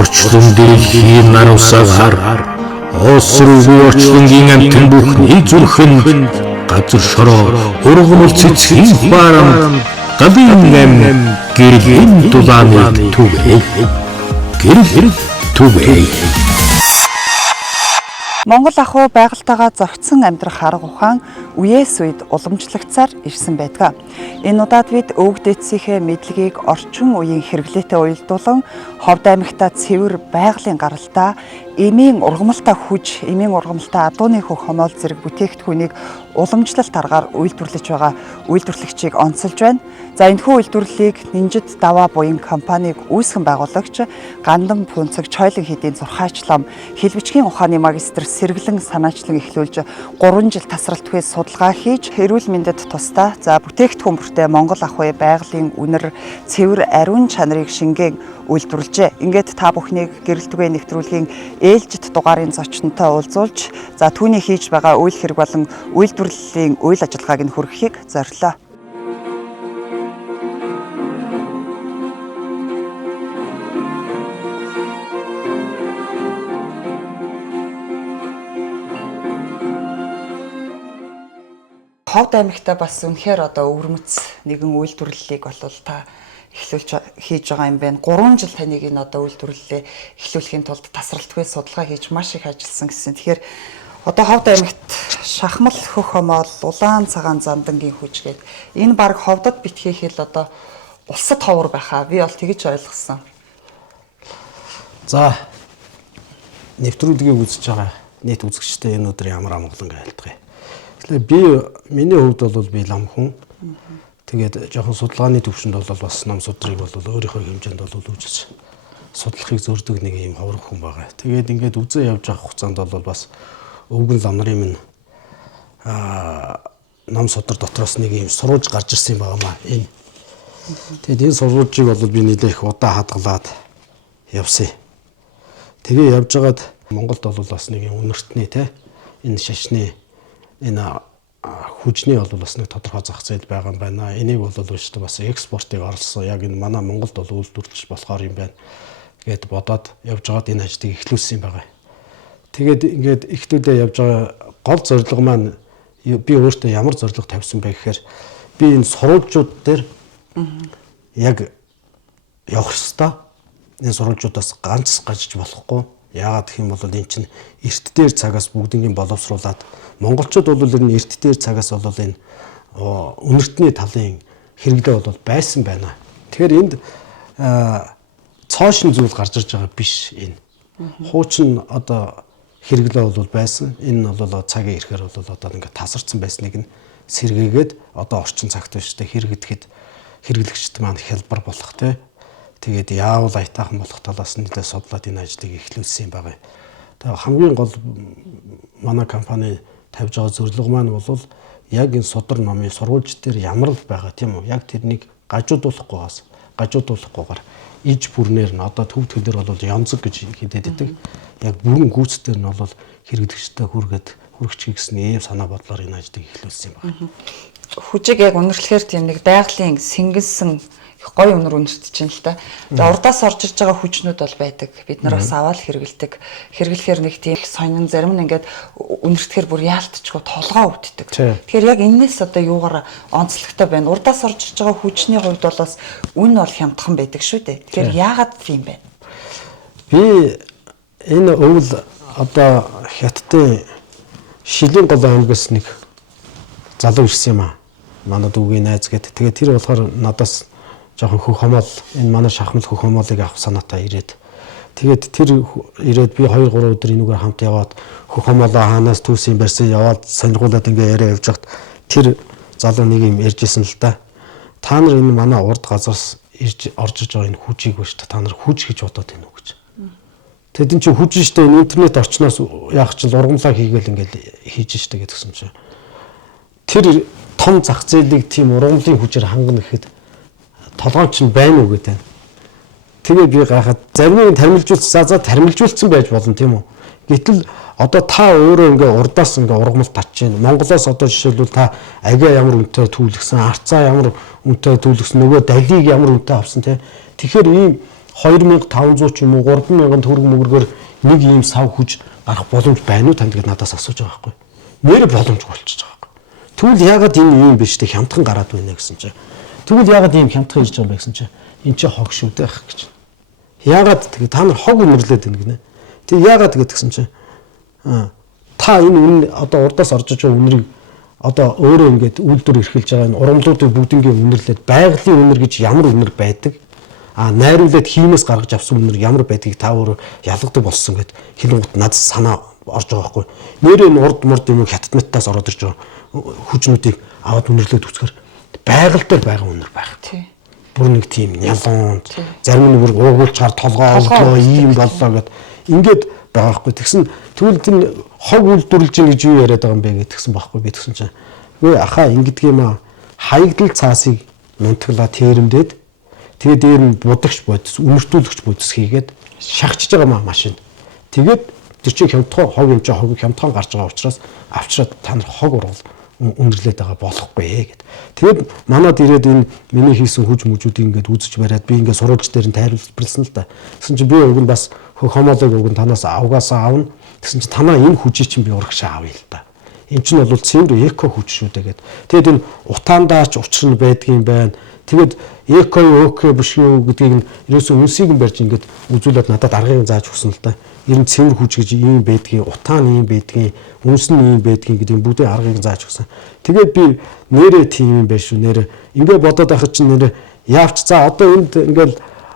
Орчлон дэлхийн нар усаагаар осруугүй орчлонгийн амтэн бүхний зүрхэнд газар шороо ургамал цэцгийн барам галын нэм гэрлийн дулааныг түвэй. Гэрэл түвэй. Монгол ахуй байгальтайгаа зохицсон амьдрах арга ухаан үеэс үед уламжлагдсаар ирсэн байдаг. Энэ удаад бид өвөг дээдсийнхээ мэдлэгийг орчин үеийн хэрэглээтэй уялдуулан Ховд аймагта цэвэр байгалийн гаралтай, эмийн ургамалтай хүж, эмийн ургамалтай адууны хөх хомоол зэрэг бүтээгдэхүүнийг уламжлалт аргаар үйлдвэрлэж байгаа үйлдвэрлэгчийг онцолж байна. За энэхүү үйлдвэрлэлийг Нинжид даваа буян компаниг үүсгэн байгуулагч Гандан Пүнцэг Чойлон хэдийн зурхаачлам хэлбичгийн ухааны магистр сэргэлэн санаачлан эхлүүлж 3 жил тасралтгүй судалгаа хийж эрүүл мэндэд тусдаа за бүтээгдэхүүн бүртээ Монгол ахуй байгалийн үнэр цэвэр ариун чанарыг шингээн үйлдвэрлэжээ. Ингээд та бүхнийг гэрэл түгээн нэвтрүүлгийн ээлжид дугаарын зочнонтой уулзуулж за түүний хийж байгаа үйл хэрэг болон үйлдвэрлэлийн үйл ажиллагааг нь хүргэхийг зорилоо. Ховд аймагта бас үнэхээр одоо өвөрмөц нэгэн үйлдвэрлэлийг болвол та эхлүүлж хийж байгаа юм байна. 3 жил таныг энэ одоо үйлдвэрлэлээ эхлүүлэхийн тулд тасралтгүй судалгаа хийж маш их ажилласан гэсэн. Тэгэхээр одоо Ховд аймагт шахмал хөх хомоол, улаан цагаан зандангийн хүч гээд энэ баг Ховдод битгий хэл одоо улсад ховор байхаа. Би бол тэгж ойлгосон. За нэвтрүүлгийг үзэж байгаа нийт үзэгчтэй энэ өдөр ямар амгалан айлтгая. Миний хувьд бол би лам хүн. Тэгээд жоохон судалгааны төвшөнд бол бас ном судрыг бол өөрийнхөө хэмжээнд бол үзэж судлахыг зөрдөг нэг юм ховор хүн байгаа. Тэгээд ингээд үзээ явж байгаа хугацаанд бол бас өвгөн лам нарын минь ном судар дотроос нэг юм сурвалж гарч ирсэн юм байнамаа. Тэгээд энэ сурвалжийг бол би нэлээх удаа хадгалаад явсан. Тэгээ явж байгаад Монголд бол бас нэг юм үнэртний энэ шашны энэ хүчний бол бас нэг тодорхой зах зээл байгаа юм байна. Энийг бол өөртөө бас экспортыг орлсон. Яг энэ манай Монголд бол үйлдвэрлэж болохоор юм байна. Тэгээд бодоод явж байгаад энэ ажлыг эхлүүлсэн юм байгаа. Тэгээд ингээд эхлүүлээ явж байгаа гол зорилго маань би өөртөө ямар зорилго тавьсан бэ гэхээр би энэ сурвалжууд дээр яг явах ёстой. Энэ сурвалжуудаас ганц гажиж болохгүй. Яагаад гэх юм бол энэ чинь эрт дээр цагаас бүгднийг боловсруулад монголчууд бол энэ эрт дээр цагаас бол энэ үнэртний талын хэрэглээ бол байсан байна. Тэгэхээр энд цоошин зүйл гарч ирж байгаа биш энэ. Хуучин одоо хэрэглээ бол байсан. Энэ бол цагийн ирэхээр бол одоо ингээд тасарсан байсныг нь сэргээгээд одоо орчин цагт биштэй хэрэглэхэд хэрэглэгчд маань хялбар болох тэгээд яавал аятайхан болох талаас нь нэлээд судлаад энэ ажлыг эхлүүлсэн юм байна. Тэгээд хамгийн гол манай компани тавьж байгаа зорилго маань бол яг энэ судар номын сурвалж дээр ямар л байгаа тийм үү? Яг тэрнийг гажуудуулахгүйгээр иж бүрнээр нь одоо төв төлөр бол янзэг гэж хэлээд байдаг. Яг бүрэн гүйц дээр нь бол хэрэглэгчтэй хүргэж гэсэн ийм санаа бодлоор энэ ажлыг эхлүүлсэн юм байна. Хүчийг яг үнэрлэхээр тийм нэг байгалийн сэнгэлсэн гоё өнөр үнэртэж байна л да. За урдаас орж иж байгаа хүчнүүд бол байдаг. Бид нар бас аваад хэрэгэлдэг. Хэрэглэхээр нэг тийм сонин зарим нь ингээд үнэртэхээр бүр яалтчгүй толгоо өвддөг. Тэгэхээр яг энэс одоо юугаар онцлогтой байна. Урдаас орж иж байгаа хүчний хувьд бол бас үн бол хямдхан байдаг шүү дээ. Тэгэхээр яагаад тийм бэ? Би энэ өвөл одоо хятадын Шилийн гол аймгаас нэг залуу ирсэн юм аа. Манай дүүгийн найз гэдэг. Тэгээд тэр болохоор надаас жоохон хөх хомоол энэ манай шахмал хөх хомоолыг авах санаатай ирээд тэгээд тэр ирээд би 2-3 өдөр энүүгээр хамт яваад хөх хомоолоо хаанаас түүсийн барьсан яваад сонирхуулаад ингээ яриа явж хат тэр залуу нэг юм ярьжсэн л да. Та нар энэ манай урд газраас орж иж байгаа энэ хүчийг биш та нар хүч гэж бодоод байна уу гэж. Тэгэд энэ чинь хүч штэ энэ интернет орчноос яах чинь ургамлаа хийгээл ингээл хийж штэ гэдгсэн чинь тэр том зах зээлийг тийм ургамлын хүчээр хангана гэхэд толгойч нь байна уу гэдэг. Тэгээ би гайхаад зарим нь тармилжуулсан тармилжуулсан байж болно тийм үү. Гэтэл одоо та өөрөө ингээ урдаас ингээ ургамал татж байна. Монголоос одоо жишээлбэл та агиа ямар үнэтэй түүлгсэн, арцаа ямар үнэтэй түүлгсэн, нөгөө далийг ямар үнэтэй авсан те. Тэгэхээр ийм 2500 ч юм уу 3000 төгрөг мөгрөгөөр нэг ийм сав хүж гарах боломж байна уу танд гэдээ надаас асууж байгаа байхгүй. Нэр боломжгүй болчихж байгаа байхгүй. Тэгвэл яагаад энэ юм биш те хямдхан гараад байна гэсэн чинь. Тэгвэл яагаад ийм хямдхан ирж байгаа юм бэ гэсэн чинь эн чинь хог шүү дээ гэж. Яагаад тэгээ та нар хог үнэрлээд байна гинэ. Тэг яагаад гэдгсэн чинь та энэ одоо урдаас орж байгаа үнэрийг одоо өөрөө ингээд үйлдвэр эрхэлж байгаа энэ урамлуудыг бүгднийг үнэрлээд байгалийн үнэр гэж ямар үнэр байдаг? Найруулад хиймээс гаргаж авсан үнэр ямар байдгийг та өөрөө ялгадаг болсон гэд хэлэнгуут над санаа орж байгаа байхгүй. Нэрээ энэ урд мурд юм хятад мэтаас ороод ирж байгаа хүчнүүдийг аваад үнэрлээд үзэхээр байгаль дээр байгаа үнэр байх. Бүр нэг тийм нялуун зарим нь бүр уугуулчаар толгоо олдлоо ийм боллоо гэд ингээд байгаа байхгүй. Тэгсэн тэгвэл энэ хог үйлдвэрлэж ийн гэж юу яриад байгаа юм бэ гэдгсэн байхгүй. Би тэгсэн чинь үгүй ахаа ингэдэг юм аа. Хаягдл цаасыг нунтглаа тэрэмдээд тэгээ дээр нь будагч бодис, үнэртүүлэгч бодис хийгээд шахчихж байгаа маа машин. Тэгээд тэр чинь хямдхан хог юм чи хог хямдхан гарч байгаа учраас авчраад та нар хог ургал үнэрлээд байгаа болохгүй гэд. Тэгээд манад ирээд энэ миний хийсэн хүч мүжүүдийг ингээд үзэж бариад би ингээд сурвалж дээр нь тайлбарласан л да. Тэгсэн чинь би уг нь бас хомоолыг уг нь танаас авгаасаа авна. Тэгсэн чинь танаа энэ хүчийг чинь би урагшаа авъя л да. Энэ чинь бол цэвэр эко хүч шүү дээ гэд. Тэгээд энэ утаандаач учир нь байдгийн байна. Тэгээд эко өөкө биш үү гэдгийг нь ерөөсөө үнсийг нь барьж ингээд үзүүлээд надад аргыг зааж өгсөн л да. Ер нь цэвэр хүч гэж ийм байдгийн, утаан ийм байдгийн, үнс нь ийм байдгийн гэдэг бүгдийн аргыг зааж өгсөн. Тэгээд би нэрээ тийм юм байна шүү. Нэрээ ингээд бодоод байхад чинь нэрээ яавч за одоо энд ингээд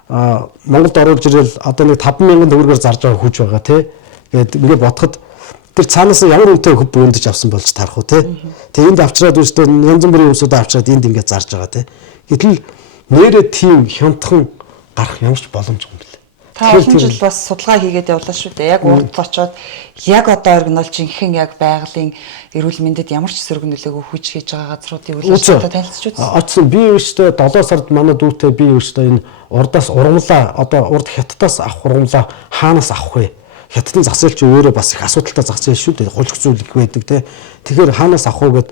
Монголд оруулж ирэл одоо нэг 50000 төгрөгөөр зарж байгаа хүч байгаа тий. Ингээд ингээд бодоход тэр цаанаас ямар үнэтэй хөв бөөндөж авсан болж тарах уу тий. Тэгээ энд авчраад өөртөө янз бүрийн юмсуудаа авчраад энд ингээд зарж байгаа тий. Гэтэл нэрээ тийм хямдхан гарах ямар ч боломжгүй юм бэл. Та олон жил бас судалгаа хийгээд явлаа шүү дээ. Яг урд очоод яг одоо оригинал жинхэнэ яг байгалийн эрүүл мэндэд ямар ч сөрөг нөлөөгөө хүч хийж байгаа газруудыг өөрсдөө танилцж үзсэн. Очсон би өөртөө 7 сард манай дүүтэй би өөртөө энэ урдаас ургамлаа одоо урд хятадаас авах ургамлаа хаанаас авах вэ? Хятадын зах зээл чи өөрөө бас их асуудалтай зах зээл шүү дээ. Гулж зүйл их байдаг те. Тэгэхээр хаанаас авах вэ гэд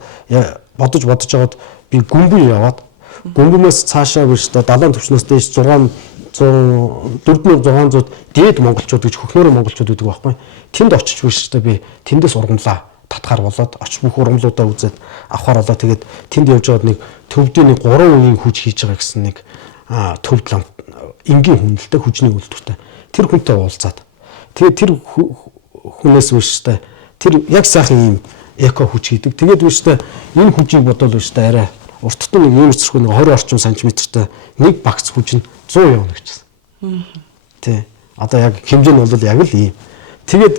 бодож жагаад би гүмбэн яваад гүмбэнээс цаашаа өөртөө 70 төвчнөөс дээш 4600 дээд монголчууд гэж хөхнөрөө монголчууд гэдэг байхгүй. Тэнд очиж биш би тэндээс ургамлаа татхаар болоод оч бүх ургамлуудаа үзээд авахаар болоо тэгээд тэнд явж байгаад нэг төвдийн нэг 3 үеийн хүч хийж байгаа гэсэн нэг төвд лам энгийн хүнэлтэй хүчний үйлдвэртэй тэр хүнтэй уулзаад тэгээд тэр хүнээс үштэй тэр яг сайхан ийм эко хүч хийдэг. Тэгээд үштэй энэ хүчийг бодвол үштэй арай урттд нэг ийм зэрэг нэг 20 орчим сантиметртэй нэг багц хүч нь 100 явна гэжсэн. Тий. Одоо яг хэмжээ нь бол яг л ийм. Тэгээд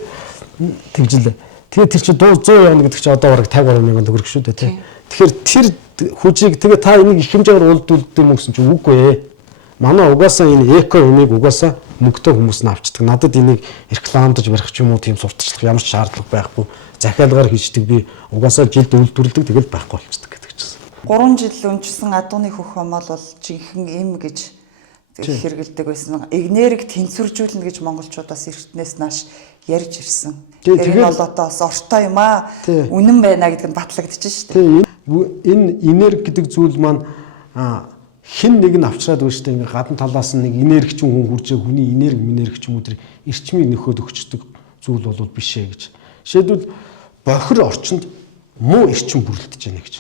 тэгжлээ. Тэгээд тэр чинь 100 явна гэдэг чинь одоо бараг 53,000 төгрөг шүү дээ тий. Тэгэхээр тэр хүчийг тэгээ та энийг их хэмжээгээр үйлдвэрлэдэг юм гэсэн чинь үгүй ээ. Манай угаасаа энэ эко юмыг угаасаа мөнгөтэй хүмүүс нь авчдаг. Надад энийг рекламдаж барих ч юм уу тийм сурталчлах ямар ч шаардлага байхгүй. Захиалгаар хийждэг би угаасаа жилд үйлдвэрлэдэг тэгэл байхгүй болчихдог гэдэг чинь. 3 жил өмчсөн адууны хөх хомол бол жинхэнэ им гэж хэрэгэлдэг байсан. Игнерийг тэнцвэржүүлнэ гэж монголчуудаас эртнээс нааш ярьж ирсэн. Тэр нь бол одоо бас ортой юм аа. Үнэн байна гэдэг нь батлагдчихж шүү дээ. Энэ энерги гэдэг зүйл маань хэн нэг нь авчраад өөртөө ингээ гадна талаас нь нэг энергич хүн хуржээ хүний энерги ч юм уу тэр эрчмийг нөхөд өгчдөг зүйл бол биш ээ гэж. Жишээлбэл бохир орчинд муу эрчим бүрлдэж байна гэж.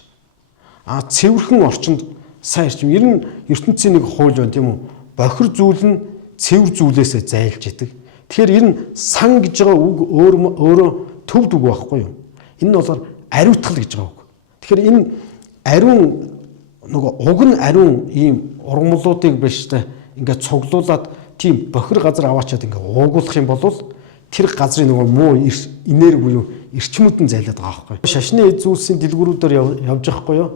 Цэвэрхэн орчинд сайн эрчим. Ер нь ертөнцийн нэг хууль байна тийм үү? Бохир зүйл нь цэвэр зүйлээсээ зайлж идэг. Тэгэхээр ер нь сан гэж байгаа үг өөрөө төвд үг байхгүй юу? Энэ нь болохоор ариутгал гэж байгаа үг. Тэгэхээр энэ ариун нөгөө уг нь ариун ийм ургамлуудыг биш та ингээд цуглуулад тийм бохир газар аваачаад ингээд уугуулах юм бол тэр газрын нөгөө муу энерги буюу эрчмүүд нь зайлаад байгаа байхгүй. Шашны эд зүйлсийн дэлгүүрүүдээр явж байхгүй юу?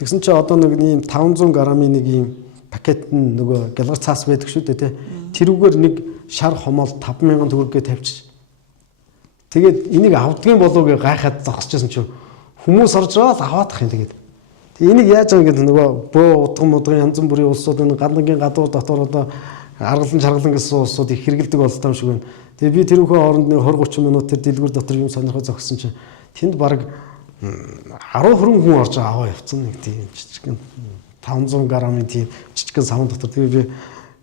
Тэгсэн чинь одоо нэг ийм 500 грамын нэг ийм пакет нь нөгөө гялгар цаас байдаг шүү дээ тий. Тэрүүгээр нэг шар хомоол 5000 төгрөгийг тавьчих. Тэгээд энийг авдгийн болов гэж гайхаад зогсчихсон чинь хүмүүс орж байгаа л аваадах юм тэгээд. Энийг яаж байгаа гэдэг нөгөө бөө утган янз бүрийн улсууд энэ гандангийн гадуур дотор одоо аргалан чаргалан гэсэн улсууд их хэрэгэлдэг болтой юм шиг байна. Тэгээ би тэр хөө хооронд нэг 20-30 минут тэр дэлгүүр дотор юм сонирхож зогссон чинь тэнд баг 10 хүрэн хүн орж аваа явцсан нэг тийм жижигхэн 500 грамын тийм жижигхэн савн дотор. Тэгээ би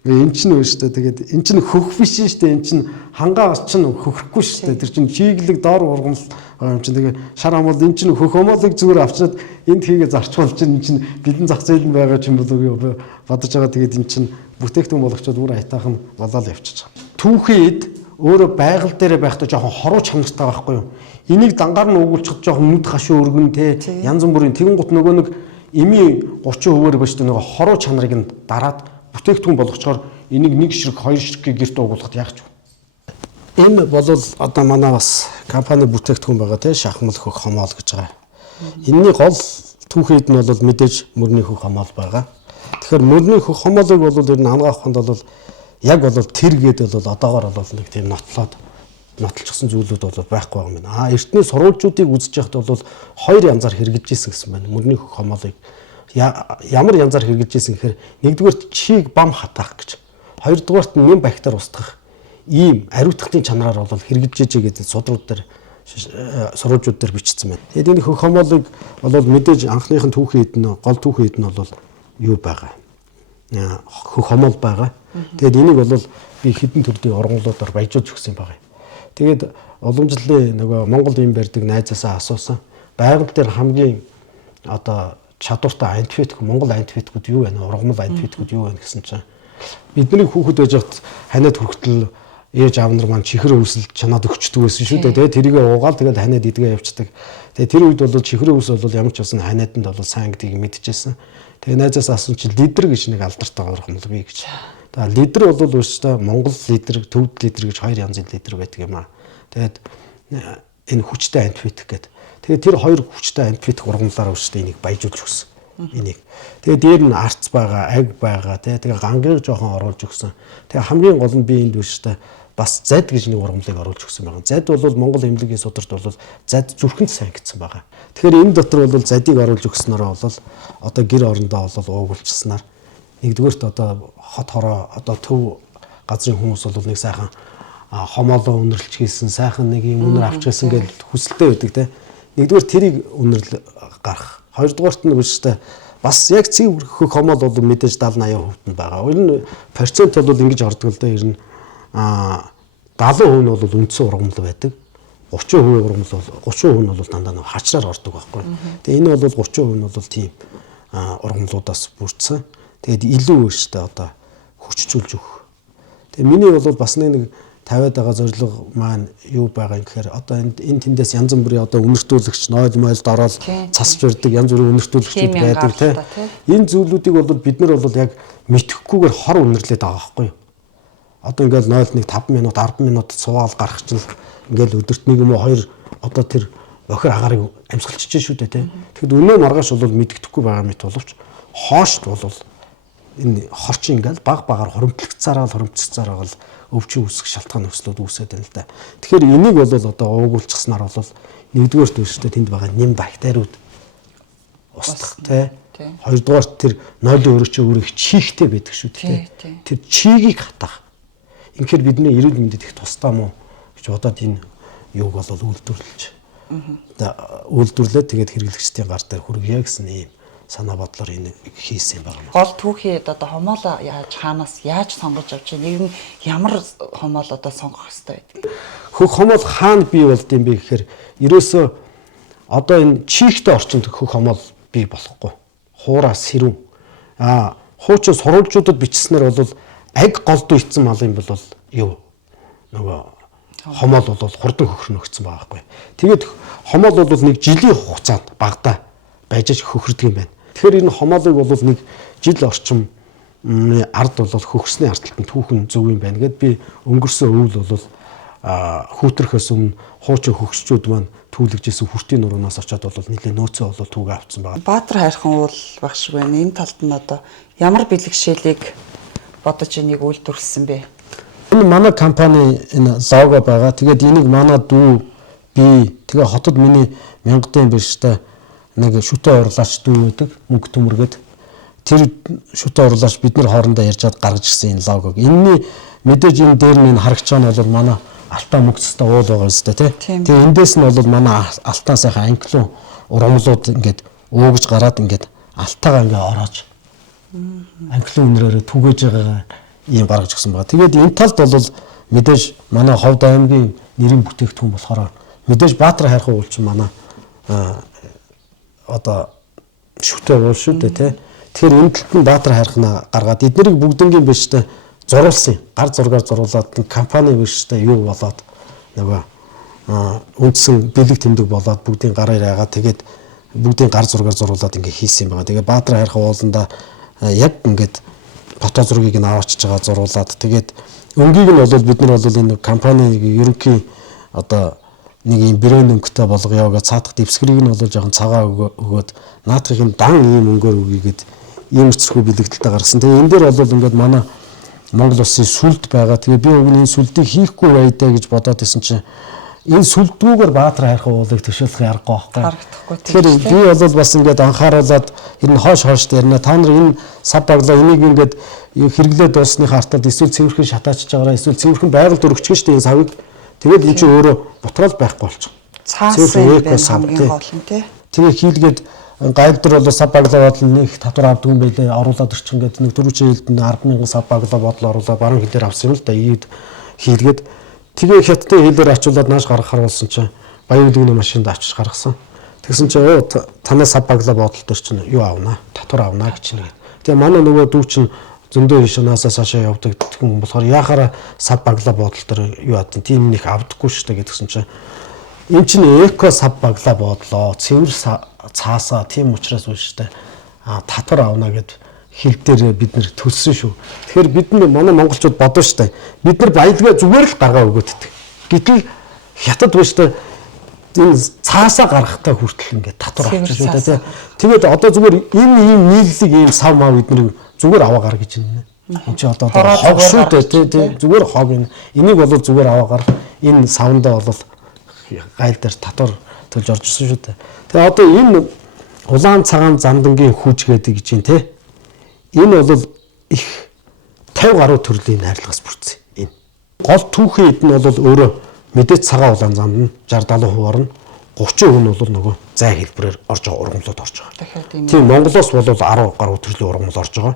Эн чинь үү шүү дээ. Тэгээд эн чинь хөх биш шүү дээ. Эн чинь хангаа чинь хөхөхгүй шүү дээ. Тэр чинь чиглэг доор ургамал юм чинь тэгээд шар хамбал эн чинь хөх хомоолыг зүгээр авчираад энд хийгээ зарчвал чинь эн чинь бэлэн зах зээл нь байгаа ч юм болов бодож байгаа. Тэгээд эн чинь бүтээгдэхүүн болгочоод өөр айтаахан болоод явчихж байгаа. Түүхийн эд өөрөө байгаль дээр байхдаа жоохон хоруу чанартай байхгүй юу? Энийг дангаар нь өгүүлчихэж жоохон нүд хашуу өргөн те янз бүрийн тэгэн гут нөгөө нэг эми 30%-аар байж байгаа нөгөө хоруу чанарыг нь дараад бүтээгдэхүүн болгочоор энийг нэг ширхэг хоёр ширхгийг гэрт өгүүлэхэд яах ч вэ? Энэ бол одоо манай бас компани бүтээгдэхүүн байгаа те шахмал хөх хомоол гэж байгаа. Энийний гол түүхэд нь бол мэдээж мөрний хөх хомоол байгаа. Тэгэхээр мөрний хөх хомоолыг бол ер нь хангаах хүнд бол яг бол тэр гээд бол одоогоор бол нэг тийм нотлчихсан зүйлүүд бол байхгүй байгаа юм байна. Эртний сурвалжуудыг үзэж яхад бол хоёр янзаар хэрэгжилж ирсэн гэсэн байна. Мөрний хөх хомоолыг ямар янзаар хэрэгжилж ирсэн гэхээр нэгдүгээрт чийг бам хатаах гэж, хоёрдугаарт нэм бактери устгах ийм ариутгалтын чанараар бол хэрэгжилж ижээ гэдэг судрууд дээр сурвалжууд дээр бичсэн байна. Тэгээд энэ хөх хомоолыг бол мэдээж анхныхын түүхийн хэд нь гол түүхийн хэд нь бол юу байгаа. Хөх хомоол байгаа. Тэгээд энийг бол би хэдэн төрлийн ургамлуудаар баяжуулж өгсөн байгаа. Тэгээд уламжлалын нөгөө Монгол юм барьдаг найзаасаа асуусан. Байгаль дээр хамгийн одоо чадвартай антибиотик Монгол антибиотикуд юу вэ? Ургамал антибиотикуд юу вэ гэсэн чинь бидний хүүхэд байж хат ханиад хүртэл ээж аав нар маань чихэр өвсөл чанаад өгчдөг байсан шүү дээ. Тэрийг уугаал тэгээд ханиад идгээ явцдаг. Тэгээд тэр үед бол чихэр өвс бол ямар ч байсан ханиаданд бол сайн гэдгийг мэдчихсэн. Тэгээд найзаас асуусан чи лидер гэж нэг алдартай ургамал бий гэж. Лидер бол өөрөөсөө Монгол лидер, төвд лидер гэж хоёр янзын лидер байдаг юм аа. Тэгээд энэ хүчтэй антибиотик гэдэг. Тэгээд тэр хоёр хүчтэй антибиотик ургамлаараа өөрөөсөө энийг баяжуулж өгсөн. Энийг. Тэгээд дээр нь арц байгаа, аг байгаа, тэгээд гангийг жоохон оруулж өгсөн. Тэгээд хамгийн гол нь би энд өөрөөсөө бас зад гэж нэг ургамлыг оруулж өгсөн байгаа. Зад бол Монгол эмнэлгийн сударт бол зад зүрхэнд сайн гэсэн байгаа. Тэгэхээр энэ дотор бол задыг оруулж өгснөөрөө бол одоо гэр орондоо бол уугуулчихснаар нэгдүгээрт одоо хот хороо одоо төв газрын хүмүүс бол нэг сайхан хомоолоо үнэрлж хийсэн, сайхан нэг юм үнэр авч хийсэн гэж хүсэлтэй байдаг те. Нэгдүгээр тэрийг үнэрл гарах. Хоёрдугаарт нь өөрөөсөө бас яг цэв хөх хомоол бол мэдээж 70-80% нь байгаа. Ер нь процент бол ингэж ордог л да. Ер нь 70% нь бол үндсэн ургамал байдаг. 30% ургамал бол 30% нь бол дандаа нэг хачраар ордог байхгүй. Тэгээ энэ бол 30% нь бол тийм ургамлуудаас бүрдсэн. Тэгээд илүү өөртөө одоо хүчжүүлж өгөх. Тэгээ миний бол бас нэг тавиад байгаа зорилго маань юу байгаа юм гэхээр одоо энэ тэндээс янз бүрийн одоо үнэртүүлэгч нойл мойлд ороод цасч урддаг янз бүрийн үнэртүүлэгчүүд байдаг тийм. Энэ зүйлүүдийг бол бид нар бол яг мэдхгүйгээр хор үнэрлээд байгаа байхгүй юу? Одоо ингээл нойлд нэг 5 минут 10 минут суугаал гарах чинь ингээл өдөрт нэг юм уу хоёр одоо тэр охир агаарыг амьсгалчихж шүү дээ тийм. Тэгэхэд өнөө маргааш бол мэддэхгүй байгаа мэт боловч хоошд бол энэ хорчин ингээл баг багаар хоримтлэгцаараа бол өвчин үүсэх шалтгаан өслүүд үүсээд байна л да. Тэгэхээр энийг бол одоо уугуулчихснаар бол нэгдүгээрт өөртөө тэнд байгаа нэм бактериуд устгах тий. Хоёрдугаарт тэр нойлын өөрөө чихтэй байдаг шүү дээ. Тэр чигийг хатах. Инхээр бидний эрүүл мэндэд их тустай мó гэж бодоод энэ юуг бол үйлдвэрлэж. Үйлдвэрлээд тэгээд хэрэглэгчдийн гар дээр хүргье гэсэн ийм санаа бодлоор энэ хийсэн юм байна. Гол түүхий одоо хомоолоо хаанаас яаж сонгож авч нэг нь ямар хомоол одоо сонгох хэрэгтэй байдаг. Хөх хомоол хаана бий болд юм бэ гэхээр ерөөсөө одоо энэ чихтэй орчинд хөх хомоол бий болохгүй. Хуураа сэрүүн. Хуучин сурвалжуудад бичснээр бол аг голдуу ицсэн малын бол юу нөгөө хомоол бол хурдан хөхрөн өгсөн байгаа байхгүй. Тэгээд хомоол бол нэг жилийн хугацаанд багадаа байж хөхрдөг юм байна. Тэгэхээр энэ хомоолыг бол нэг жил орчим ард бол хөхрсний ардталтанд түүхэн зөв юм байна гэд би өнгөрсөн өвөл бол хүүтрхээс өмнө хуучин хөгсчүүд маань түлэгжсэн хүртийн нуруунаас очиад бол нэлээд нөөцөө бол түүгээ авцсан байгаа. Баатар хайрхан уул багш шиг байна. Энэ талд нь одоо ямар бэлгшээлийг бодож энийг үйлдвэрлэсэн бэ? Энэ манай компани энэ лого байгаа. Тэгээд энийг манай дүү би тэгээ хотод миний мянгатын биштэй нэг шүтээ урлаач дүү байдаг мөнгө төмөргöd тэр шүтээ урлаач бид нар хоорондоо ярьжаад гаргаж ирсэн энэ логог. Энэний мэдээж энэ дээр нь харагч байгаа нь бол манай алтаа мөнгөцтэй уул байгаа юм зү тий. Тэгээ эндээс нь бол манай алтаа сайхан англиун ургамлууд ингээд уугж гараад ингээд алтаагаа ингээд ороож англиун үнрээрээ түгэж байгаа ийм гаргаж өгсөн байгаа. Тэгээд энэ талд бол мэдээж манай Ховд аймгийн нэрийн бүтээгдэхүүн болохоор мэдээж Баатар хайрхан уул чинь манай одоо шүтээ уул шүү дээ тий. Тэгэхээр энэ талд нь Баатар хайрхнаа гаргаад эднэрийг бүгднгийн биш тэ зурулсан. Гар зургаар зуруулаад компани биш тэ юу болоод нөгөө үндсэн бэлэг тэмдэг болоод бүгдийн гараар яагаад тэгээд бүгдийн гар зургаар зуруулаад ингээ хийсэн юм байгаа. Тэгээ Баатар хайрхан ууланда яг ингээд фото зургийг нь аваачиж байгаа зуруулаад тэгээд өнгийг нь бол бид нар бол энэ компаниг ерөнхий одоо нэг юм брэнд өнгөтэй болгоё гэж цаадах дэвсгэрийг нь бол жоохон цагаа өгөөд наадахын дан ийм өнгөөр өгийгээд ийм эцэрхүү бэлэгдэлтэй гаргасан. Тэгээ энэ дээр бол ингээд манай Монгол улсын сүлд байгаа. Тэгээ би өгн энэ сүлдийг хийхгүй байдаа гэж бодоод исэн чинь энэ сүлдгүүгээр Баатар хайрхан уулыг төшөөлөх аргагүй байхгүй. Тэгэхээр би бол бас ингээд анхааруулад энэ хоош дээрнэ та нар энэ сав баглаа энийг ингээд хэрэглээд дуусны хартад эсвэл цэвэрхэн шатаачж байгаараа эсвэл цэвэрхэн байгальд өргөчгөн штэ энэ савыг тэгээд энэ чинь өөрөө бутгаал байхгүй болчих. Цаасан байх хамгийн гол нь тий. Тэгээ хийлгээд гайдэр бол сав баглаа бодол нэг татвар авдаг юм байлээ оруулаад ирчин гэдэг нэг дөрвөн жилд 10,000 сав баглаа бодол оруулаад баруун хилээр авсан юм л да ийд хийлгээд тэгээ хятадын хилээр ачуулаад нааш гаргахаар болсон чинь баян үлгний машинд авчиж гаргасан. Тэгсэн чинь танаас сав баглаа бодол төр чинь юу авнаа татвар авнаа гэж нэг. Тэгээ манай нөгөө дүү чинь зөндөө хишнаасаа цаашаа явдаг хүн болохоор яхаараа сав баглаа бодол төр юу адсан тийм нэг авдаггүй шүү дээ гэдгсэн чинь энэ чинь эко сав баглаа бодлоо цэвэр цаасаа тийм учраас биш штэ татвар авна гэд хил дээр бид нэр төлсөн шүү. Тэгэхээр бид манай монголчууд бодно штэ бид нар баялгаа зүгээр л гаргаа өгөөддөг. Гэтэл хятад биш штэ энэ цаасаа гаргахтаа хүртэл ингээд татвар авчих шүү дээ. Тэгээд одоо зүгээр энэ ийм нийллэг ийм сав маа бидний зүгээр аваагаар гэж байна. Энд чи одоо хог шүү дээ тий зүгээр хог энэ энийг бол зүгээр аваагаар энэ савндаа бол гайл дээр татвар төлж орж ирсэн шүү дээ. Тэгээ одоо энэ улаан цагаан замдангийн хүүч гэдэг гэж юм те. Энэ бол их 50 гаруй төрлийн найрлагаас бүрдсэн. Энэ гол түүхэн эд нь бол өөрөө мэдээж цагаан улаан замд нь 60-70% орно. 30% нь бол нөгөө зай хэлбэрээр орж байгаа ургамлууд орж байгаа. Тийм Монголоос бол 10 гаруй төрлийн ургамал орж байгаа.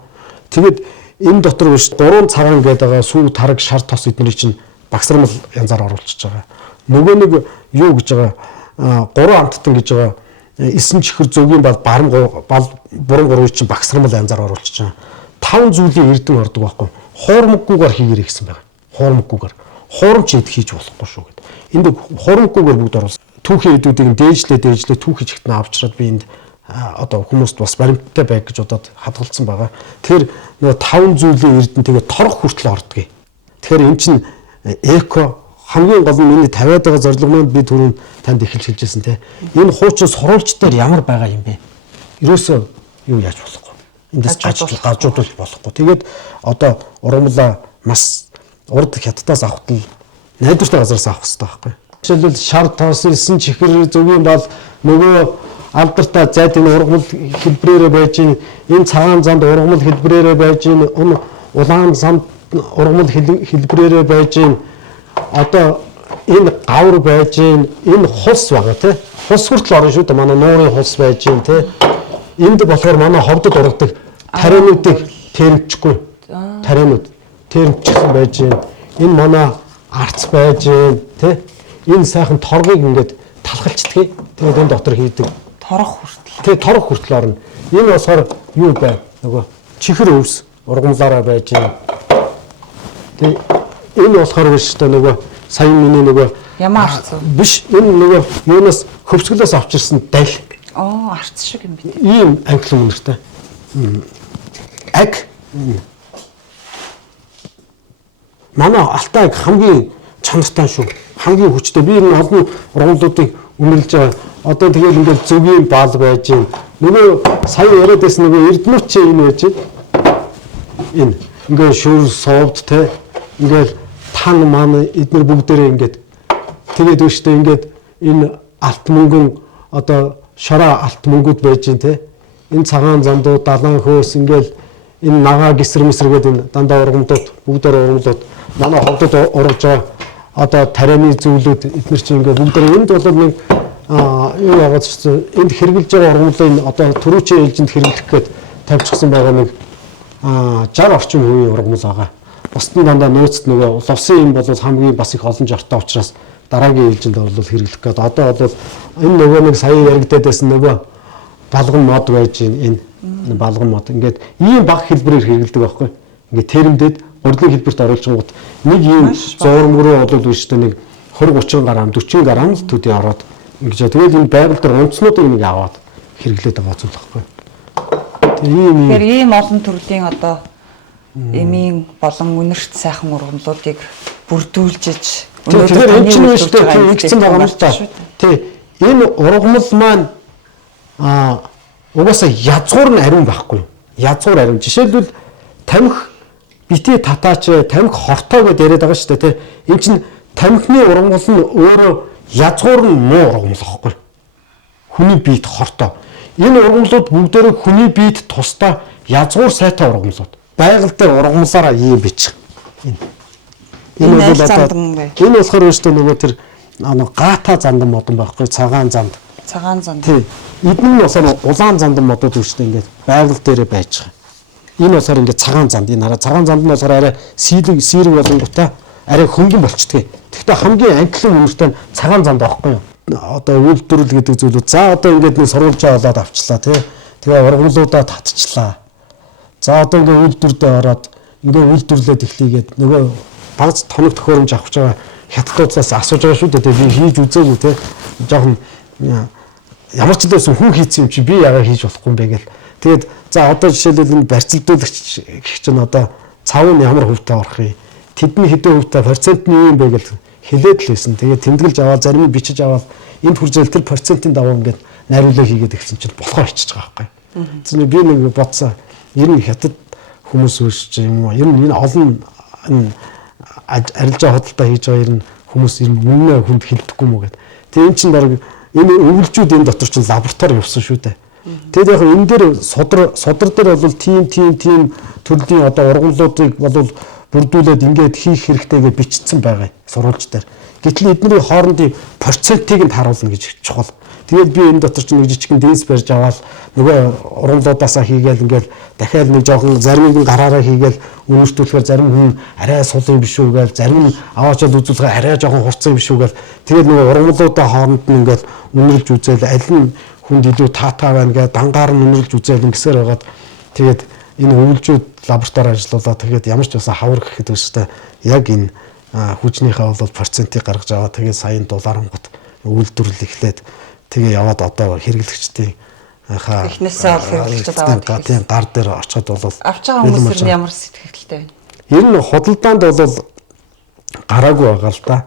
Тэгээд энэ дотор биш 3 цагаан гэдэг байгаа сүү тараг шар тос эдний чинь багсармал янзаар оруулчихж байгаа. Нөгөө нэг юу гэж байгаа 3 амттан гэж байгаа 9 чихэр зөгийн бол буран гурвын чинь багсармал янзаар оруулчихж байгаа. 5 зүйлийн эрдэн ордог байхгүй. Хуурмаггүйгээр хийгэрэй гэсэн байгаа. Хуурмаггүйгээр. Хуурамч эд хийж болохгүй шүү гэдэг. Энд хуурмаггүйгээр бүгд оруулсан. Түүхийн эдүүдийг дээжлээ түүхий чигтнээ авчраад би энд одоо хүмүүст бас баримттай байг гэж удаад хадгалсан байгаа. Тэгэхээр нөгөө 5 зүйлийн эрдэн тэгээ торох хүртэл ордгийг. Тэгэхээр эн чинь эко хамгийн гол нь миний 50-аад байгаа зорилго маань би түрүүн танд эхэлж хэлжсэн те. Энэ хуучин сурвалж дээр ямар байгаа юм бэ? Ерөөсөө юу яаж болохгүй. Эндээс гажуудвал болохгүй. Тэгээд одоо ургамлаа маш урд хятадаас авахтал найдвартай газараас авах хэрэгтэй байхгүй. Жишээлбэл шар тоос 9 чихэр зөвгийн бол нөгөө алдартай зайд энэ ургамал хэлбэрээр байж энэ цагаан замд ургамал хэлбэрээр байж энэ улаан замд ургамал хэлбэрээр байж одоо энэ гавар байж энэ хус байгаа тий. Хус хүртэл орно шүү дээ. Манай нуурын хус байж тий. Энд болохоор манай ховдод ургадаг тариануудыг тэрэмчихгүй. Тарианууд тэрэмчихсэн байж энэ манай арц байж тий. Энэ сайхан торгийг ингээд талхалчдаг. Тэгээд энэ дотор хийдэг. Торох хүртэл. Тэгээ торох хүртэл орно. Энэ болохоор юу бай? Нөгөө чихэр өвс ургамлаараа байж тэгээ энэ болохоор биш та нөгөө сая миний нөгөө ямар арц биш энэ нөгөө юунаас хөвсгөлөөс авчирсан дал. Арц шиг юм бид. Ийм англи үнэртэй. Аг. Манай алтай аг хамгийн чанартай шүү. Хамгийн хүчтэй. Би энэ олон ургамлуудыг үнэрлж байгаа. Одоо тэгээд ингээд зөвгийн баал байж гин. Нөгөө сая яриад байсан нөгөө эрдмөч энэ байж гин. Энэ ингээд шүр совд те ингээд тан маань эдгээр бүгдээрээ ингээд тэгээд өштэй ингээд энэ алт мөнгөн одоо шороо алт мөнгүүд байж гин те энэ цагаан замдууд далайн хөөс ингээд энэ нагаа гисэр мэсэргээд энэ дандаа ургамлууд бүгдээр ургамлууд манай ховдод ургаж байгаа одоо тарианы зүйлүүд эдгээр чинь ингээд бүгдээр энд бол нэг юу яагаад ч энд хэрэгжилж байгаа ургамлын одоо төрүүчийн ээлжинд хэрэглэх гээд тавьчихсан байгаа нэг 60 орчим хувийн ургамал байгаа. бусдын дандаа нөөцт нөгөө улсын юм бол хамгийн бас их олон жортой учраас дараагийн ээлжинд бол хэрэглэх гээд одоо бол энэ нөгөө нэг сая яригдаад байсан нөгөө балган мод байж энэ балган мод ингээд ийм баг хэлбэрээр хэрэглэдэг байхгүй. Ингээд термдэд урдлын хэлбэрт оруулчихгууд нэг ийм зурмөрөө бол үүштэй нэг 20-30 грамм 40 грамм л төдий ороод ингэж тэгээд энэ байгаль дээр онцнуудыг нэг аваад хэрэглээд байгаа зүйл байхгүй. Тэгэхээр ийм олон төрлийн одоо эмийн болон үнэрт сайхан ургамлуудыг бүрдүүлжиж тэгэхээр энэ чинь үүштэй ингэсэн байгаа юм л та. Тий. Энэ ургамал маань угаасаа язгуур нь ариун байхгүй. Язгуур ариун. Жишээлбэл тамхи бити татаач тамхи хортой гэдээ яриад байгаа шүү дээ тий. Энэ чинь тамхины ургамал нь өөрөө язгуур нь муу ургамал байхгүй. Хүний биед хортой. Энэ ургамлууд бүгдээрээ хүний биед тусдаа язгуур сайтай ургамлууд. Байгаль дээр ургамлаараа ийм бичих. Энэ бол одоо энэ болохоор өөртөө нөгөө тэр гата зандан модон байхгүй цагаан занд. Цагаан занд. Тий. Эдний нь болохоор улаан зандан модууд үүштэй ингээд байгаль дээрээ байж байгаа. Энэ болохоор ингээд цагаан занд. Энэ хараа цагаан занд нь болохоор арай сэрэг болонгуудаа арай хөнгөн болчтгий. Гэхдээ хамгийн анхлын үнэртэй нь цагаан занд байхгүй юу? Одоо үйлдвэрлэл гэдэг зүйлүүд за одоо ингээд нэг сурвалжаа болоод авчлаа тий. Тэгээ ургамлуудаа татчихлаа. За одоо ингээд үйлдвэрдээ ороод ингээд үйлдвэрлээд эхлэгээд нөгөө багц тоног төхөөрөмж авах гэж байгаа хятадуудаас асууж байгаа шүү дээ. Би хийж үзээгүй тий. Жохон ямар ч байсан хүн хийсэн юм чи би яагаад хийж болохгүй юм бэ гэл. Тэгээд за одоо жишээлбэл энэ барьцалдуулагч гэх чинь одоо цав нь ямар хувьтай орох юм. Тэдний хэдэн хувьтай процент нь юу юм бэ гэл хэлээд л байсан. Тэгээд тэмдэглэж аваад зарим нь бичиж аваад энд хүртэл тэр процентын даваа ингээд найруулга хийгээд ирсэн чинь болохоо ичиж байгаа байхгүй. Зөв би нэг бодсон. Ер нь хятад хүмүүс үүсч юм уу? Ер нь энэ олон арилжаа хөдөлთა хийж байгаа ер нь хүмүүс ер нь үнэ хүнд хилдэхгүй мүү гэдэг. Тэгээ эн чинь баг энэ өвлжүүд энэ дотор чинь лаборатори явсан шүү дээ. Тэгээд яг энэ дээр судар дээр бол тийм төрлийн одоо ургамлуудыг бол бүрдүүлээд ингээд хийх хэрэгтэйгээ бичсэн байгаа сурвалж дээр. Гэтэл эдний хоорондын процентыг нь харуулна гэж чухал. Тэгээд би энэ дотор чинь нэг жижигхэн дэнс барьж аваад нөгөө ургамлуудаасаа хийгээл ингээд дахиад нэг жоохон зарим нэг гараараа хийгээл үнэртүүлэхээр зарим хүн арай сул юм биш үү гээл зарим нь аваачаад үзүүлэхээр арай жоохон хурцсан юм биш үү гээл тэгээд нөгөө ургамлуудаа хооронд нь ингээд үнэрлж үзээл аль нь хүнд илүү таатай байна гэ дангаар нь үнэрлж үзээл ингэсээр байгаад тэгээд энэ өвлжүүд лаборатори ажиллаулаа тэгээд ямар ч байсан хавар гэхэд өстэй яг энэ хүчнийхээ бол процентыг гаргаж аваа тэгээд саяын дулаарангууд үйлдвэрлэл эхлээд тэгээ яваад одоо хэрэглэгчдийн эхнээсээ ол хэрэглэгчд аваад тийм гар дээр очиод бол авч байгаа хүмүүс нь ямар сэтгэлтэй байна? Ер нь худалдаанд бол гараагүй байгаа л да.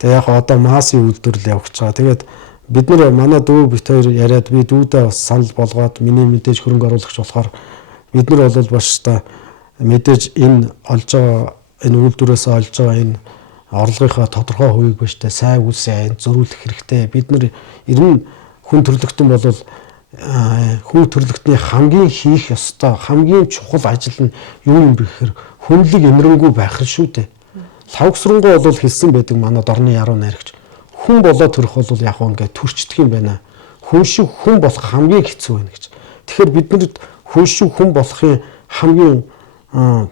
Тэгээ яг одоо массын үйлдвэрлэл явах гэж байгаа. Тэгээд бид нар манай дүү бит хоёр яриад би дүүдээ бас санал болгоод миний мэдээж хөрөнгө оруулагч болохоор бид нар бол баш та мэдээж энэ олж байгаа энэ үйлдвэрээс олж байгаа энэ орлогынхаа тодорхой хувийг биш та сайн үйлсээ зөрүүлэх хэрэгтэй. Бид нар ер нь хүн төрөлхтөн бол хүн төрөлхтний хамгийн хийх ёстой хамгийн чухал ажил нь юу юм бэ гэхээр хүнлэг энэрэнгүй байх шүү дээ. Лавгсрангуу бол хэлсэн байдаг манай дорны яруу найрагч. Хүн болоод төрөх бол яг ингээд төрчдөг юм байна. Хүн шиг хүн болох хамгийн хэцүү байна гэж. Тэгэхээр биднэрт хүн шиг хүн болохын хамгийн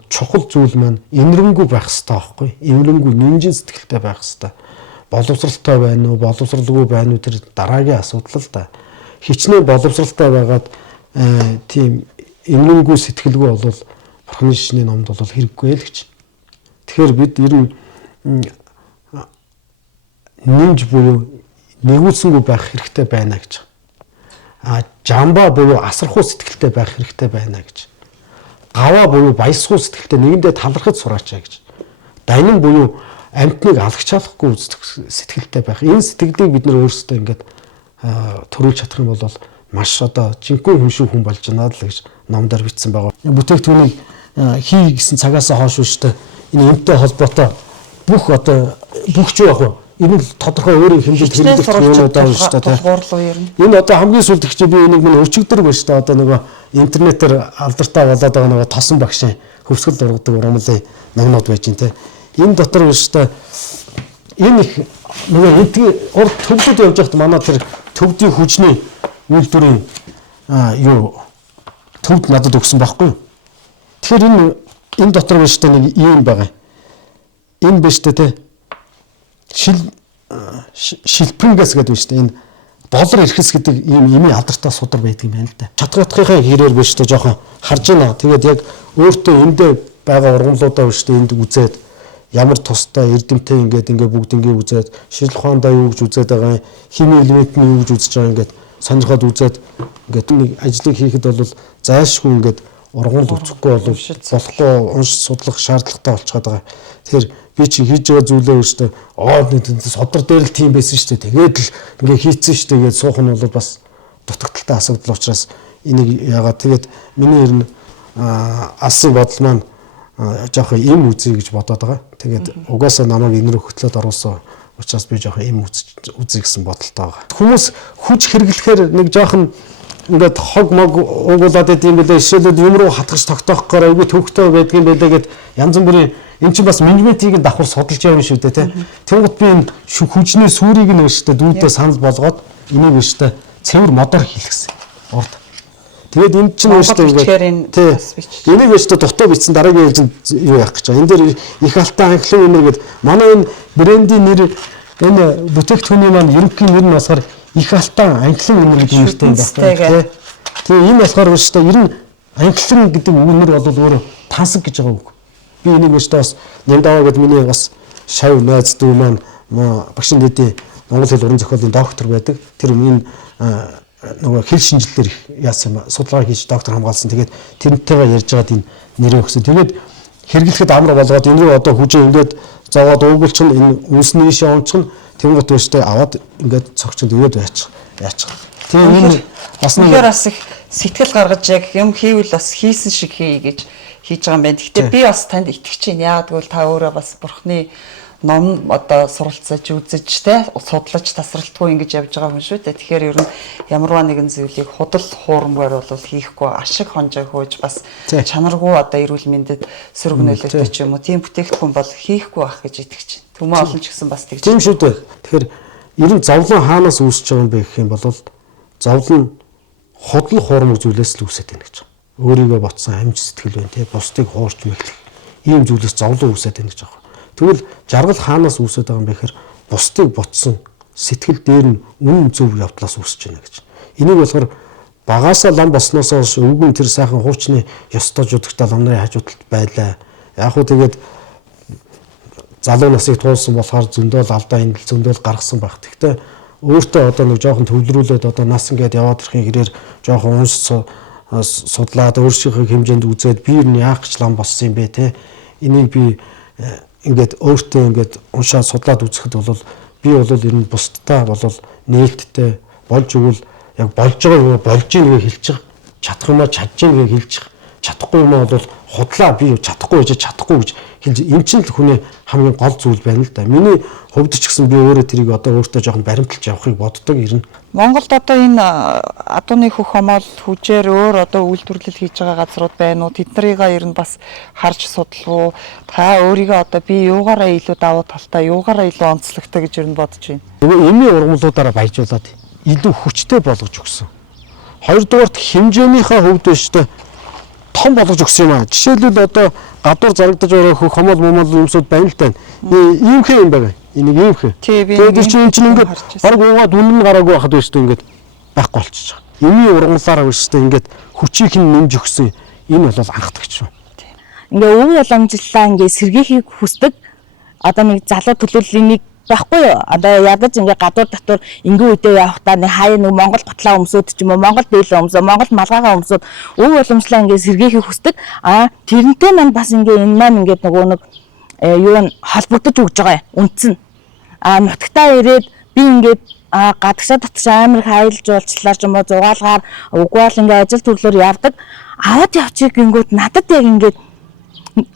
чухал зүйл маань энэрэнгүй байх хэрэгтэй байхгүй. Энэрэнгүй нэмжин сэтгэлтэй байх хэрэгтэй. Боловсралтай байна уу, боловсралгүй байна уу тэр дараагийн асуудал л да. Хичнээн боловсралтай байгаад тийм энэрэнгүй сэтгэлгүй бол Бурхны шишний номд бол хэрэггүй л гэж. Тэгэхээр бид ер нь нэмж буюу нэгүүлсэнгүй байх хэрэгтэй байна гэж. Жамба буюу асархуу сэтгэлтэй байх хэрэгтэй байна гэж. Гаваа буюу баясгуу сэтгэлтэй нэгэндээ талархаж сураач гэж. Данин буюу амьтныг алгach чадахгүй сэтгэлтэй байх. Энэ сэтгэлийг бид нөр өөрсдөө ингээд төрүүлж чадах юм бол маш одоо жинхэнэ хүн шиг хүн болж байна л гэж номдор бичсэн байгаа. Бүтээгдэхүүнийг хий гэсэн цагаас хойш үүштэй энэ юмтай холбоотой бүх одоо бүх ч яг энэ л тодорхой өөрийн хэмжээнд хэрэглэх юмудаа байна шүү дээ. Энэ одоо хамгийн сүүлд их чи би энийг минь өчигдөр байна шүү дээ. Одоо нөгөө интернетээр алдартай болоод байгаа нөгөө тосон багшийн хөвсгөл ургадаг ургамлын номнууд байж гин те. Энэ дотор байна шүү дээ. Энэ их нөгөө эдгээр урд төвлөд явж байхад манай тэр төвдийн хүчний үйлдвэрийн юу төвд надад өгсөн байхгүй юу? Тэгэхээр энэ дотор байна шүү дээ нэг юм байгаа. энэ биш тэ шилпэнгээс гэдэг биш тэ энэ доллар ирэхс гэдэг ийм ими алдартай судар байдаг юм байна л да. Чатгатхийнхаа хэрээр биш тэ жоохон харж байна. Тэгээд яг өөртөө эндээ байгаа ургамлуудаа биш тэ энд үзээд ямар тустай эрдэмтэй ингээд бүгд ингээд үзээд ширэл ухаандаа юу гэж үзээд байгаа хими элемент нь юу гэж үзэж байгаа ингээд сонирхоод үзээд ингээд нэг ажлыг хийхэд бол зайлшгүй ингээд ургамал үзэхгүй бол болохгүй унш судлах шаардлагатай болчиход байгаа. Тэгэхээр би чи хийж байгаа зүйлээ өөртөө содөр дээр л тийм байсан шүү дээ. Тэгээд л ингээд хийцэн шүү дээ гэж суух нь бол бас дутагдaltaй асуудал учраас энийг яагаад тэгээд миний ер нь алсын бодол маань жоохон им үзье гэж бодоод байгаа. Тэгээд угаасаа намайг энэ рүү хөтлөөд оруулсан учраас би жоохон им үзье гэсэн бодолтой байгаа. Хүмүүс хүч хэрэглэхээр нэг жоохон ингээд хог мог уугуулад идэм байлаа. Жишээлбэл юм руу хатгаж тогтоохоор айгүй төвхтэй байдгийн байлаа гэд янз бүрийн эн чинь бас менежментийг давхар судалж явна шүү дээ тий. Тэнгууд би энэ хүчний сүрийг нь өштэй дүүдээ санал болгоод энийг өштэй цэвэр модоор хийлгэсэн. Урд. Тэгээд энэ чинь өштэй ингээд тий. Энийг өштэй дутуу бичсэн дараагийн ээлжинд юу яах гэж байгаа. Энд дээр их алтан анхлын үнэр гээд манай энэ брендийн нэр энэ бүтээгдэхүүний маань ерөнхий нэр нь болохоор их алтан анхлын үнэр гэдэг нэртэй юм байна. Тэгээ энэ болохоор өштэй ер нь анхлан гэдэг үнэр бол өөрөө тансаг гэж байгаа үг. Би энийг өштэй бас Нямдаваа гэдэг миний бас шав найз дүү маань багшин дэдийн Монгол хэл уран зохиолын доктор байдаг. Тэр миний нөгөө хэл шинжилэлээр яасан юм судалгаа хийж доктор хамгаалсан. Тэгээд тэрнтэйгээ ярьж байгаад энэ нэрээ өгсөн. Тэгээд хэрэглэхэд амар болгоод энэ рүү одоо хүжээ ингээд зовоод уугуулчин энэ үнсний шээ онцгон тэнгуут өштэй аваад ингээд цогчонд өгөөд яачих. Тэгээ энэ бас нэг бас их сэтгэл гаргаж яг юм хийвэл бас хийсэн шиг хий гэж хийж байгаа юм байна. Гэхдээ би бас танд итгэж байна. Яг гэвэл та өөрөө бас бурхны ном одоо суралцаж үзэж те судлаж тасралтгүй ингэж явж байгаа юм шүү дээ. Тэгэхээр ер нь ямарваа нэгэн зүйлийг худал хуурмгаар бол хийхгүй ашиг хонжоо хөөж бас чанаргүй одоо эрүүл мэндэд сөрөг нөлөөтэй ч юм уу тийм бүтээгдэхүүн бол хийхгүй байх гэж итгэж байна. Түмэн олон ч гэсэн бас тэгж. Тийм шүү дээ. Тэгэхээр ер нь зовлон хаанаас үүсэж байгаа юм бэ гэх юм бол зовлон худал хуурмаг зүйлээс л үүсэж байна гэж байна. Өөрийгөө ботсон амж сэтгэл байна те бусдыг хуурч мэхлэх ийм зүйлээс зовлон үүсэж байна гэж байна. Тэгвэл жаргал хаанаас үүсэж байгаа юм бэ гэхээр бусдыг ботсон сэтгэл дээр нь үнэн зөв явдлаас үүсэж байна гэж. Энийг болохоор багаасаа лам болсноос хойш өвгөн тэр сайхан хуучны ёстой жудагтай лам нарын хажуудалд байлаа. Яг хөө тэгээд залуу насыг туулсан болохоор зөндөл алдаа эндэл зөндөл гаргасан байх. Гэхдээ өөртөө одоо нэг жоохон төвлөрүүлээд одоо нас ингээд яваад ирэхин хэрээр жоохон унс судлаад өөрсдийнхөө хэмжээнд үзээд би юу яах гэж лам болсон юм бэ те. Энийг би ингээд өөртөө ингээд уншаад судлаад үзэхэд бол би бол ер нь бусдтай бол нээлттэй болж өгвөл яг болж байгаа болж ийн гэж хэлж чадах юм аа чадж ийн гэж хэлж чадахгүй юм бол худлаа би чадахгүй гэж хэлж энэ чинь л хүний хамгийн гол зүйл байна л да. Миний хувьд ч гэсэн би өөрөө тэрийг одоо өөртөө жоохон баримталж явахыг боддог ирнэ. Монголд одоо энэ адууны хөх хомоол хүчээр өөр одоо үйлдвэрлэл хийж байгаа газрууд байна уу? Тэднийг ер нь бас харж судлаа. Та өөрийгөө одоо би юугаараа илүү давуу талтай, юугаараа илүү онцлогтой гэж ер нь бодож байна. Нөгөө эмийн ургамлуудаараа баяжуулаад илүү хүчтэй болгож өгсөн. Хоёрдугаарт хэмжээнийхээ хувьд биш тэ том болгож өгсөн юм аа. Жишээлбэл одоо гадуур зарагдаж байгаа хөх хомоол юмсууд байна л тань. Иймхэн юм байна. Энийг иймхэн. Тэгээд чинь ингээд баг уугаад үнэн гараагүй байхад биш үү ингээд байхгүй болчихж байгаа. Эмийн ургамлаараа биш үү ингээд хүчийг нь нэмж өгсөн. Энэ бол анхдагч шүү. Ингээ өв уламжлалаа ингээ сэргийхийг хүсдэг одоо нэг залуу төлөөллөнийг байхгүй юу? Одоо ядаж ингээ гадуур дотор ингээ үедээ явахдаа нэг хаяа нэг Монгол готлаа өмсөд ч юм уу Монгол дээлээ өмсөө Монгол малгайгаа өмсөд өв уламжлалаа ингээ сэргийхийг хүсдэг. Тэрнтэй маань бас ингээ энэ маань ингээ нөгөө нэг юу н холбогдож өгж байгаа үнцэн. Нутагтаа ирээд би ингээд гадагшаа татгаш амар их аялал жуулчлаар ч юм уу зугаалгаар үгүй бол ингээ ажил төрлөөр явдаг. Аваад явчих гингүүд надад яг ингээд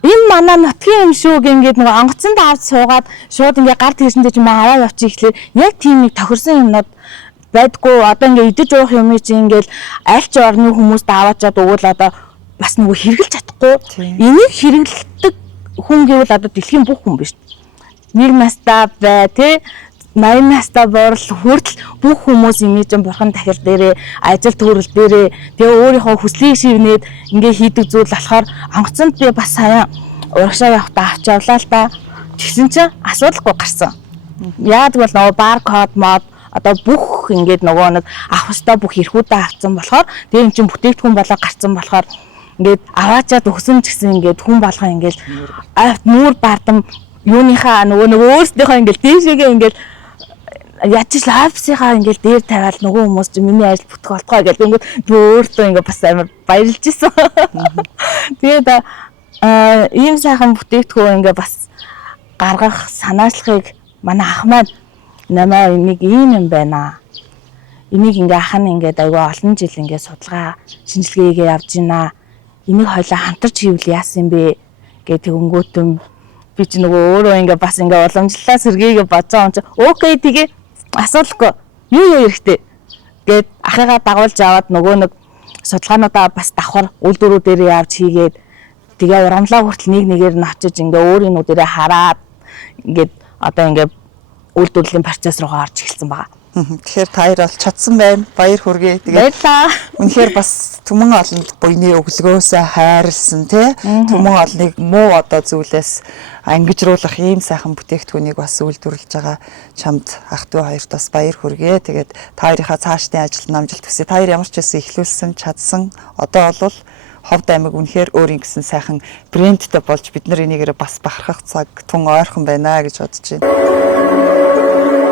энэ манай нутгийн юм шүү гингээд нөгөө онгоцонд авч суугаад шууд ингээ гард хийсэндээ ч юм аваа явчих ихлээр яг тийм нэг тохирсон юмнууд байдгүй одоо ингээ идэж уух юм чи ингээл аль ч орны хүмүүст аваачаад өгвөл одоо бас нөгөө хэрэглэж чадахгүй энийг хэрэглэдэг хүн гэвэл одоо дэлхийн бүх хүн биш 1 настай бай тий 80 настай борол хүртэл бүх хүмүүс имижэн бурхан тахил дээрээ ажил төрөл дээрээ тэгээ өөрийнхөө хүслийг шивнээд ингээ хийдэг зүйл болохоор онгоцонд би бас сая урагшаа явахдаа авч явлаа л да. Тэгсэн чинь асуудалгүй гарсан. Яагаад гэвэл нөгөө баркод мод одоо бүх ингээд нөгөө нэг авах ёстой бүх эрхүүдээ авсан болохоор тэр чинь бүтээгдэхүүн болоо гарсан болохоор ингээд аваачаад өгсөн ч гэсэн ингээд хүн болгоо ингээд нүүр бардам юуныхаа нөгөө өөрсдийнхөө ингээд дээшээгээ ингээд ячиж лавсынхаа ингээд дээр тавиал нөгөө хүмүүс чинь миний ажил бүтэх болтгоо гэдэг ингээд өөртөө ингээд бас амар баярлж исэн. Тэгээд ийм сайхан бүтээгдэхүүн ингээд бас гаргах санаачлахыг манай ах маань намаа энийг ийм юм байна. Энийг ингээ ах нь ингээд айгүй олон жил ингээ судалгаа шинжилгээгээ явж байна. Энийг хоёлаа хамтарч хийвэл яасан бэ гэдэг өнгөтөн би ч нөгөө өөрөө ингээ бас ингээ уламжлалаа сэргийгээ бодож байгаа юм чи окей тэгээ асуудалгүй юу хэрэгтэй гэд ахыгаа дагуулж аваад нөгөө нэг судалгаануудаа бас давхар үйлдвэрүүдээр явж хийгээд тэгээ урамлаа хүртэл нэг нэгээр нь очиж ингээ өөрийн нүдэрээ хараад ингээд одоо ингээ үйлдвэрлэлийн процесс руугаа орж эхэлсэн байгаа. Тэгэхээр та хоёр бол чадсан байна. Баяр хүргэе. Тэгээд үнэхээр бас түмэн олонд буйны өглөгөөсөө хайрлсан тий. Түмэн олныг муу одоо зүйлээс ангижруулах ийм сайхан бүтээгдэхүүнийг бас үйлдвэрлэж байгаа чамд ах トゥ хоёрт бас баяр хүргэе. Тэгээд та хоёрынхаа цаашдын ажилд амжилт хүсье. Та хоёр ямар ч байсан ихлүүлсэн, чадсан. Одоо бол Ховд аймаг үнэхээр өөр ингэсэн сайхан брэндтэй болж бид нар энийгээр бас бахархах цаг тун ойрхон байна гэж бодож байна.